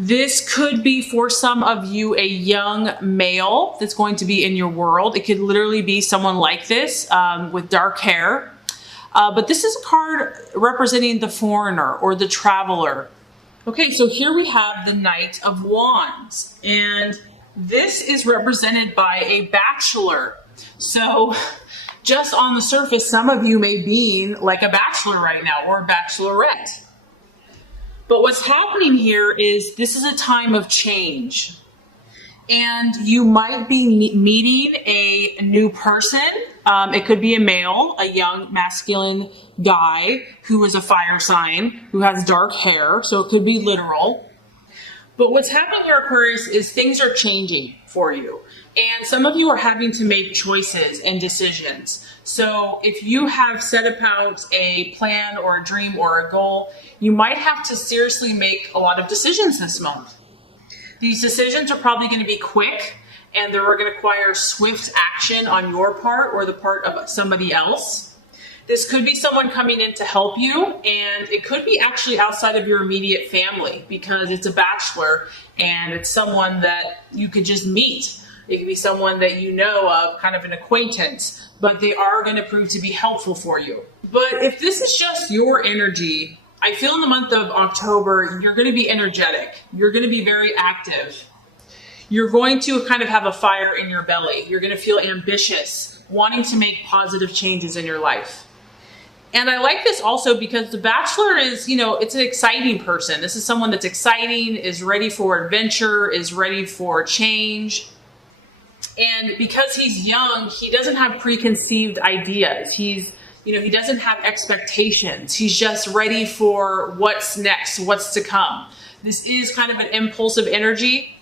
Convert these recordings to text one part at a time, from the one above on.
This could be for some of you a young male that's going to be in your world. It could literally be someone like this with dark hair. But this is a card representing the foreigner or the traveler. Okay, so here we have the Knight of Wands, and this is represented by a bachelor. So just on the surface, some of you may be like a bachelor right now or a bachelorette. But what's happening here is this is a time of change. And you might be meeting a new person. It could be a male, a young masculine guy who is a fire sign, who has dark hair. So it could be literal. But what's happening here, Aquarius, is things are changing for you. And some of you are having to make choices and decisions. So if you have set about a plan or a dream or a goal, you might have to seriously make a lot of decisions this month. These decisions are probably going to be quick, and they're going to require swift action on your part or the part of somebody else. This could be someone coming in to help you, and it could be actually outside of your immediate family because it's a bachelor and it's someone that you could just meet. It could be someone that you know of, kind of an acquaintance, but they are going to prove to be helpful for you. But if this is just your energy, I feel in the month of October, you're going to be energetic. You're going to be very active. You're going to kind of have a fire in your belly. You're going to feel ambitious, wanting to make positive changes in your life. And I like this also because the bachelor is, it's an exciting person. This is someone that's exciting, is ready for adventure, is ready for change. And because he's young, he doesn't have preconceived ideas. He doesn't have expectations. He's just ready for what's next, what's to come. This is kind of an impulsive energy.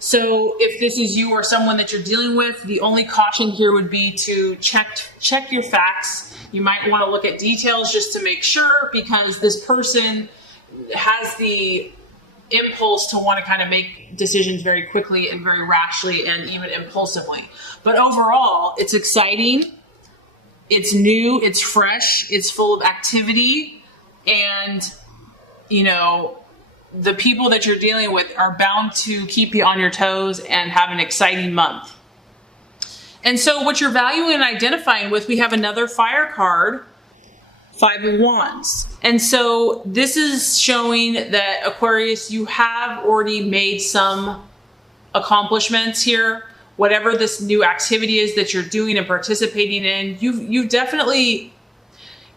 So if this is you or someone that you're dealing with, the only caution here would be to check your facts. You might want to look at details just to make sure, because this person has the impulse to want to kind of make decisions very quickly and very rashly and even impulsively. But overall, it's exciting. It's new, it's fresh, it's full of activity, and, the people that you're dealing with are bound to keep you on your toes and have an exciting month. And so what you're valuing and identifying with, we have another fire card, Five of Wands. And so this is showing that, Aquarius, you have already made some accomplishments here. Whatever this new activity is that you're doing and participating in, you've definitely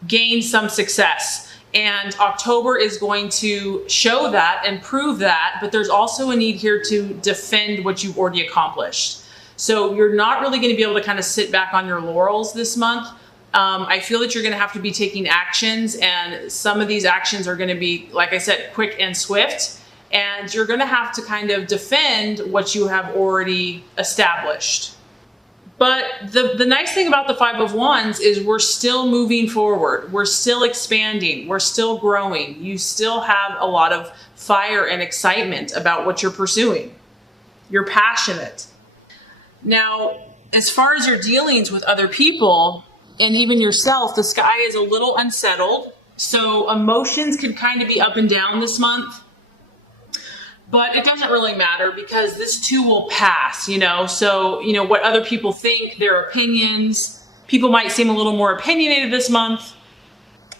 gained some success. And October is going to show that and prove that, but there's also a need here to defend what you've already accomplished. So you're not really going to be able to kind of sit back on your laurels this month. I feel that you're going to have to be taking actions, and some of these actions are going to be, like I said, quick and swift. And you're going to have to kind of defend what you have already established. But the nice thing about the Five of Wands is we're still moving forward. We're still expanding. We're still growing. You still have a lot of fire and excitement about what you're pursuing. You're passionate. Now, as far as your dealings with other people and even yourself, the sky is a little unsettled. So emotions can kind of be up and down this month. But it doesn't really matter because this too will pass, So, what other people think, their opinions. People might seem a little more opinionated this month.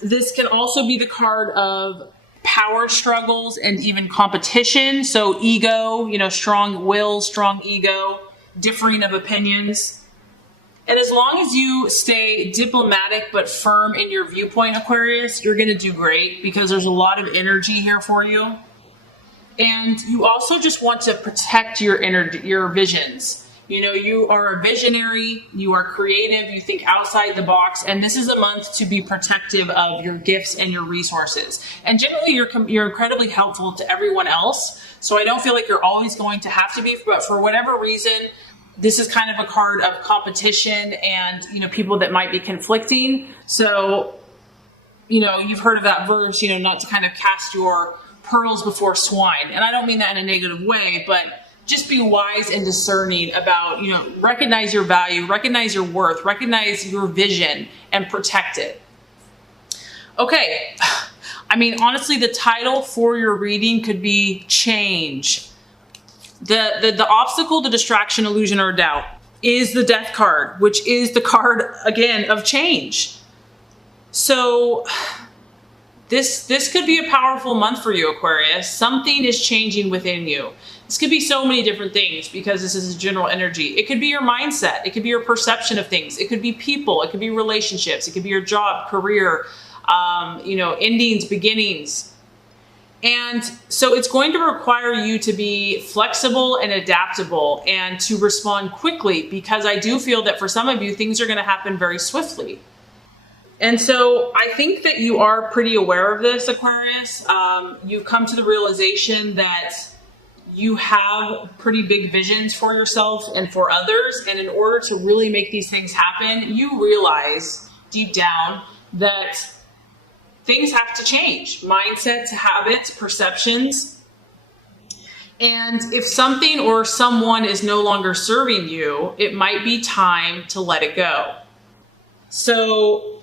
This can also be the card of power struggles and even competition. So ego, strong will, strong ego, differing of opinions. And as long as you stay diplomatic but firm in your viewpoint, Aquarius, you're going to do great because there's a lot of energy here for you. And you also just want to protect your visions. You are a visionary, you are creative, you think outside the box, and this is a month to be protective of your gifts and your resources. And generally, you're incredibly helpful to everyone else, so I don't feel like you're always going to have to be, but for whatever reason, this is kind of a card of competition and, people that might be conflicting. So, you've heard of that verse, not to kind of cast your pearls before swine. And I don't mean that in a negative way, but just be wise and discerning about, recognize your value, recognize your worth, recognize your vision, and protect it. Okay, I mean, honestly, the title for your reading could be change. The obstacle, the distraction, illusion, or doubt is the Death card, which is the card, again, of change. So this could be a powerful month for you, Aquarius. Something is changing within you. This could be so many different things because this is a general energy. It could be your mindset. It could be your perception of things. It could be people. It could be relationships. It could be your job, career, endings, beginnings. And so it's going to require you to be flexible and adaptable and to respond quickly, because I do feel that for some of you, things are going to happen very swiftly. And so I think that you are pretty aware of this, Aquarius. You've come to the realization that you have pretty big visions for yourself and for others. And in order to really make these things happen, you realize deep down that things have to change. Mindsets, habits, perceptions. And if something or someone is no longer serving you, it might be time to let it go. So,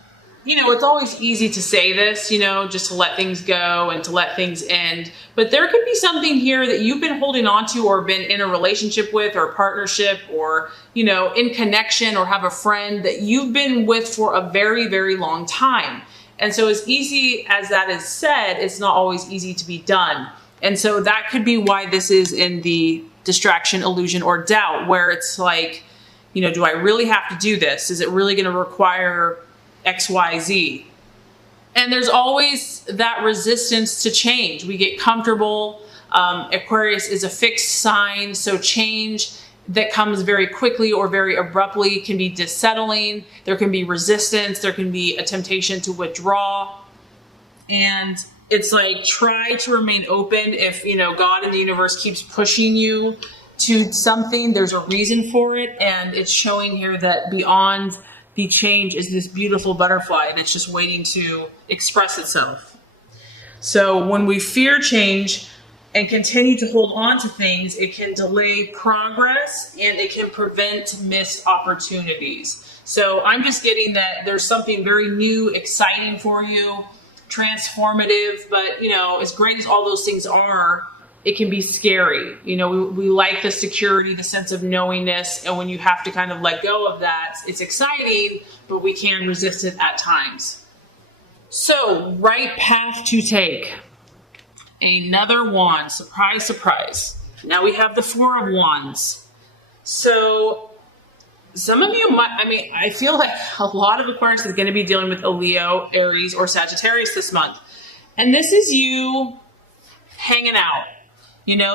it's always easy to say this, just to let things go and to let things end. But there could be something here that you've been holding on to or been in a relationship with or a partnership or, in connection or have a friend that you've been with for a very, very long time. And so as easy as that is said, it's not always easy to be done. And so that could be why this is in the distraction, illusion, or doubt, where it's like, do I really have to do this? Is it really going to require X, Y, Z? And there's always that resistance to change. We get comfortable. Aquarius is a fixed sign, so change that comes very quickly or very abruptly can be dissettling. There can be resistance. There can be a temptation to withdraw. And it's like, try to remain open. If, God and the universe keeps pushing you to something, there's a reason for it. And it's showing here that beyond the change is this beautiful butterfly that's just waiting to express itself. So when we fear change and continue to hold on to things, it can delay progress and it can prevent missed opportunities. So I'm just getting that there's something very new, exciting for you, transformative, but as great as all those things are, it can be scary. We like the security, the sense of knowingness, and when you have to kind of let go of that, it's exciting, but we can resist it at times. So, right path to take. Another wand. Surprise, surprise. Now we have the Four of Wands. So some of you might, I feel like a lot of Aquarius is going to be dealing with a Leo, Aries, or Sagittarius this month. And this is you hanging out.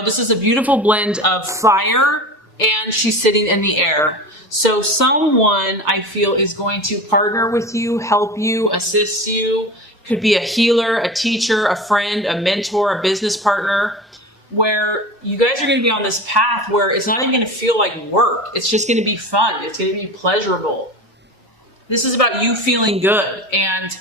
This is a beautiful blend of fire and she's sitting in the air. So someone, I feel, is going to partner with you, help you, assist you. Could be a healer, a teacher, a friend, a mentor, a business partner, where you guys are going to be on this path where it's not even going to feel like work. It's just going to be fun. It's going to be pleasurable. This is about you feeling good. And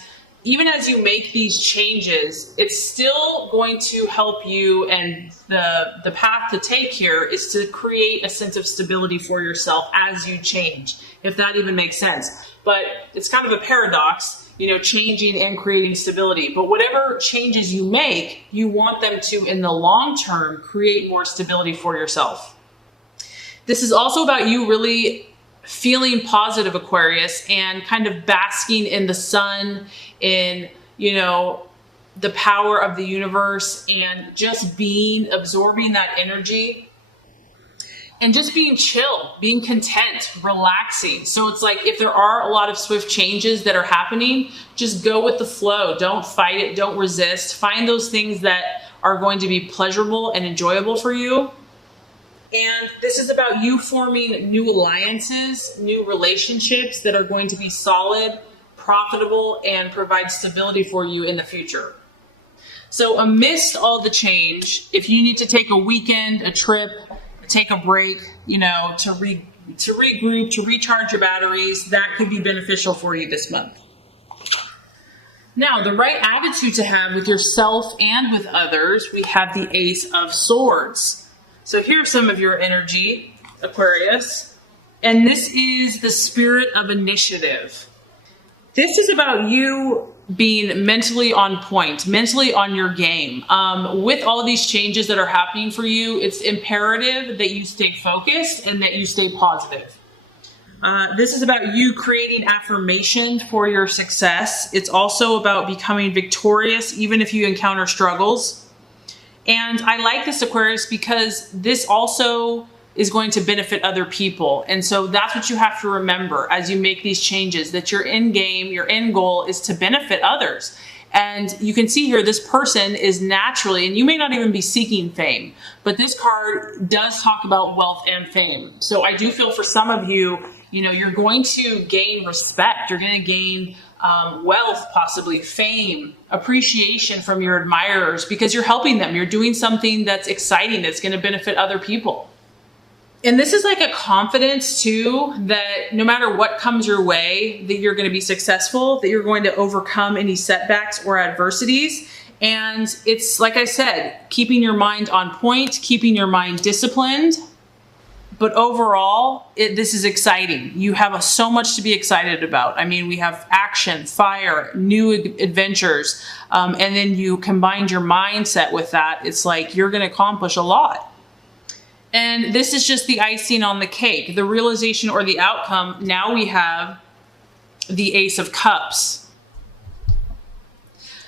even as you make these changes, it's still going to help you. And the path to take here is to create a sense of stability for yourself as you change, if that even makes sense. But it's kind of a paradox, changing and creating stability. But whatever changes you make, you want them to, in the long term, create more stability for yourself. This is also about you really feeling positive, Aquarius, and kind of basking in the sun, in, the power of the universe, and just absorbing that energy. And just being chill, being content, relaxing. So it's like, if there are a lot of swift changes that are happening, just go with the flow. Don't fight it. Don't resist. Find those things that are going to be pleasurable and enjoyable for you. And this is about you forming new alliances, new relationships that are going to be solid, profitable, and provide stability for you in the future. So amidst all the change, if you need to take a weekend, a trip, take a break, to regroup, to recharge your batteries, that could be beneficial for you this month. Now, the right attitude to have with yourself and with others, we have the Ace of Swords. So here's some of your energy, Aquarius. And this is the spirit of initiative. This is about you being mentally on point, mentally on your game. With all of these changes that are happening for you, it's imperative that you stay focused and that you stay positive. This is about you creating affirmations for your success. It's also about becoming victorious, even if you encounter struggles. And I like this, Aquarius, because this also is going to benefit other people. And so that's what you have to remember as you make these changes, that your end game, your end goal is to benefit others. And you can see here, this person is naturally, and you may not even be seeking fame, but this card does talk about wealth and fame. So I do feel for some of you, you're going to gain respect. You're going to gain wealth, possibly fame, appreciation from your admirers because you're helping them. You're doing something that's exciting, that's going to benefit other people. And this is like a confidence too, that no matter what comes your way, that you're going to be successful, that you're going to overcome any setbacks or adversities. And it's, like I said, keeping your mind on point, keeping your mind disciplined. But overall, this is exciting. You have so much to be excited about. I mean, we have action, fire, new adventures. And then you combine your mindset with that. It's like you're going to accomplish a lot. And this is just the icing on the cake, the realization or the outcome. Now we have the Ace of Cups.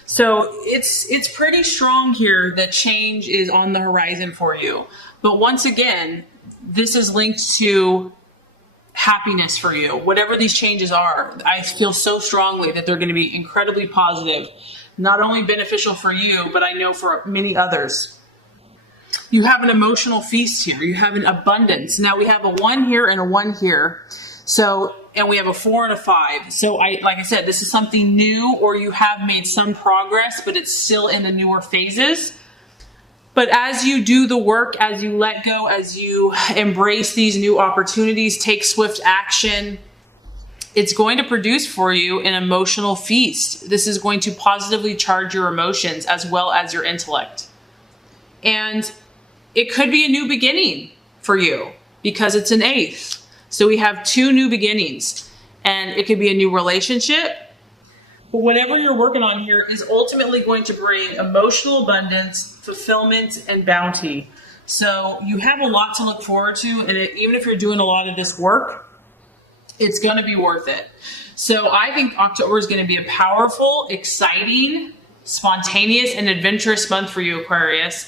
So it's pretty strong here that change is on the horizon for you. But once again, this is linked to happiness for you. Whatever these changes are, I feel so strongly that they're going to be incredibly positive, not only beneficial for you, but I know for many others. You have an emotional feast here. You have an abundance. Now we have a 1 here and a 1 here. So, and we have a 4 and a 5. So like I said, this is something new, or you have made some progress, but it's still in the newer phases. But as you do the work, as you let go, as you embrace these new opportunities, take swift action, it's going to produce for you an emotional feast. This is going to positively charge your emotions as well as your intellect. And it could be a new beginning for you because it's an 8th. So we have 2 new beginnings, and it could be a new relationship. But whatever you're working on here is ultimately going to bring emotional abundance, fulfillment, and bounty. So you have a lot to look forward to. And even if you're doing a lot of this work, it's going to be worth it. So I think October is going to be a powerful, exciting, spontaneous, and adventurous month for you, Aquarius.